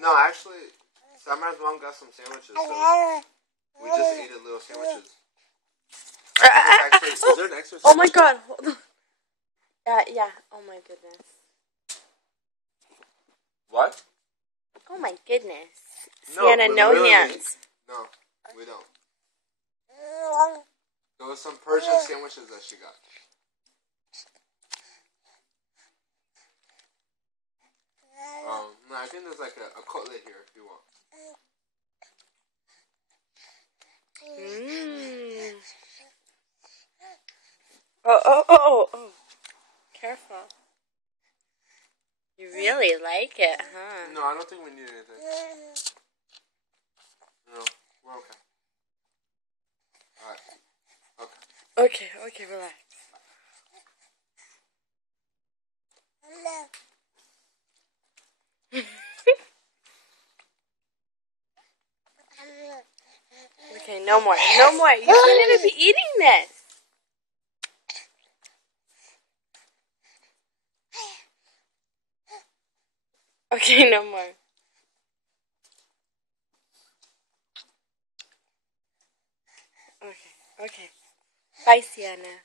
No, actually, Samara's mom got some sandwiches, so we just ate a little sandwiches. Is there an extra sandwich? Oh my god. Hold on. Yeah. Oh my goodness. What? Oh my goodness. No, Sienna, no hands. No, we don't. There was some Persian sandwiches that she got. No, I think there's like a cutlet here if you want. Mmm. Oh. Careful. You really like it, huh? No, I don't think we need anything. No, we're okay. Alright. Okay, relax. Okay, no more. No more. You can't even be eating this. Okay, no more. Okay. Bye, Sienna.